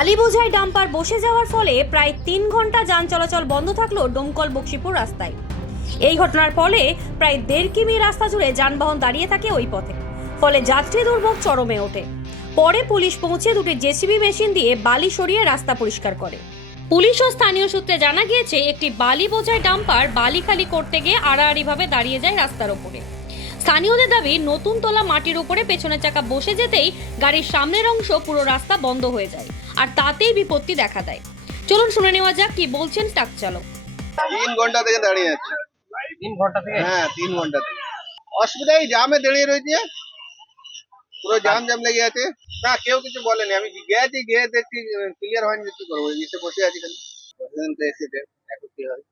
বালি বোঝাই ডাম্পার বসে যাওয়ার ফলে প্রায় 3 ঘন্টা যান চলাচল বন্ধ থাকলো ডোমকল বক্সিপুর রাস্তায়। এই ঘটনার ফলে প্রায় 1.5 কিমি রাস্তা জুড়ে যানবাহন দাঁড়িয়ে থাকে ওই পথে, ফলে যাত্রী দুর্ভোগ চরমে ওঠে। পরে পুলিশ পৌঁছে দুটি জেসিবি মেশিন দিয়ে বালি সরিয়ে রাস্তা পরিষ্কার করে। পুলিশ ও স্থানীয় সূত্রে জানা গিয়েছে, একটি বালি বোঝাই ডাম্পার বালি খালি করতে গিয়ে আড়াআড়িভাবে দাঁড়িয়ে যায় রাস্তার ওপরে। স্থানীয়দের দাবি, নতুন তোলা মাটির উপরে পেছনের চাকা বসে যেতেই গাড়ির সামনের অংশ পুরো রাস্তা বন্ধ হয়ে যায়, আর তাতেই বিপত্তি দেখা দেয়। চলুন শুনে নেওয়া যাক কি বলছেন ট্রাক চালক। 3 ঘন্টা থেকে দাঁড়িয়ে আছে। 3 ঘন্টা থেকে? হ্যাঁ 3 ঘন্টা থেকে অসুবিধা, এই জামে দাঁড়িয়ে রয়েছে, পুরো জাম লেগে আছে। না কেউ কিছু বলেনি, আমি গিয়ে দেখছি ক্লিয়ার হয়নি, কি করবো, এসে বসে আছি খালি। প্রশাসন তো এসেছে, এখন কি হয়।